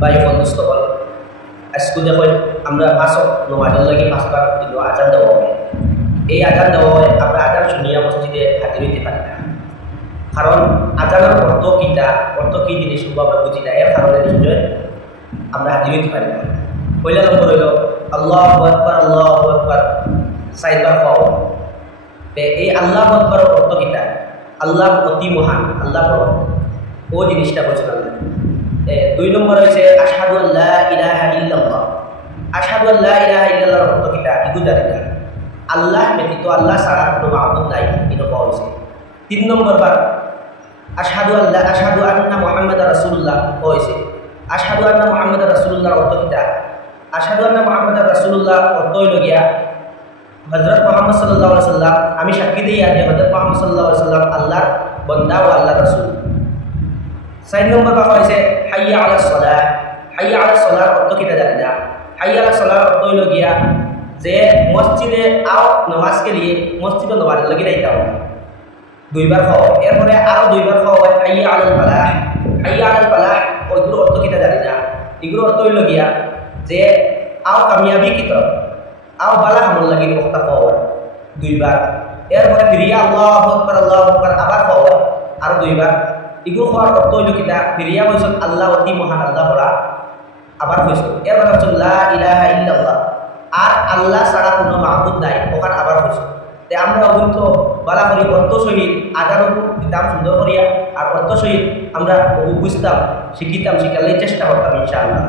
ভাই বন্ধুস্থল আজকে দেখুন আমরা পাঁচক নমাজের লাগে পাঁচবার কিন্তু আজান দেওয়া হয়। এই আজান দেওয়া হয় আমরা আজান শুনিয়া মসজিদে হাজির হইতে পারি না, কারণ আজানের অর্থ কীটা, অর্থ কী জিনিস আমরা বুঝি না, এর কারণে নিশ্চয় আমরা হাজির হইতে পারি না। পয়লা নম্বর হইল আল্লাহু আকবার সাইবার পাওয়া। এই আল্লাহু আকবারের অর্থ কীটা, আল্লাহ অতি মহান, আল্লাহ ও জিনিসটা বলছিলাম। দুই নম্বর হয়েছে আশহাদু আল্লা ইলাহা ইল্লাল্লাহ। আশহাদু আল্লা ইলাহা ইল্লাল্লাহর অর্থ কীটা এগুলো জানি না, আল্লাহ ব্যতীত আল্লাহ ছাড়া কোনো মাবুদ নাই, এটা পাওয়া হয়েছে। তিন নম্বর বার আশহাদু আন্না মুহাম্মাদুর রাসূলুল্লাহ হয়েছে। আশহাদু আন্না মুহাম্মাদুর রাসূলুল্লাহর অর্থ কীটা, আশহাদু আন্না মুহাম্মাদুর রাসূলুল্লাহ অর্থ হইল গিয়া হযরত মুহাম্মদ সাল্লাল্লাহু আলাইহি ওয়াসাল্লাম, আমি সাক্ষী দিই যে হযরত মুহাম্মদ সাল্লাল্লাহু আলাইহি ওয়াসাল্লাম আল্লাহর বান্দা ও আল্লাহর রাসূল। 4 নম্বর কথা হয়েছে হাইয়া আলাস সালাহ। হাইয়া আলাস সালাহর অর্থ কীটা জানি না, হাইয়া আলাস সালাহর অর্থ হইল গিয়া যে মসজিদে আও নামাজকে নিয়ে মসজিদে নামাজের লাগে যাইতে হবে, দুইবার খাওয়া। এরপরে আরও দুইবার খাওয়া হয় হাইয়া আলাল ফালাহ। হাইয়া আলাল ফালাহ ওইগুলোর অর্থ কীটা জানি না, এগুলোর অর্থ হইল গিয়া যে আও কামিয়াবি কি তরফ, আও বালা হামল লাগে বক্তা খাওয়া হয় দুইবার। এরপরে ফিরিয়া আল্লাহু আকবার আবার খাওয়া হয় আরও দুইবার। এগুলো খাওয়ার অর্থ হইল কিতা, ফিরিয়া হয়েছেন আল্লাহ অতি মহান, আল্লাহ বলা আবার হয়েছে। এরপরে হচ্ছে লা ইলাহা ইল্লাল্লাহ, আর আল্লাহ ছাড়া কোনো মাবুদ নাই, ওখানে আবার হয়েছে। তে আমরা অবুদ্ধ বালা করি অর্থ সহিত আগারও দিতাম সুন্দর করিয়া, আর অর্থ সহিত আমরা বুঝতাম, শিখিতাম, শিখালেই চেষ্টা করতাম ইনশাআল্লাহ।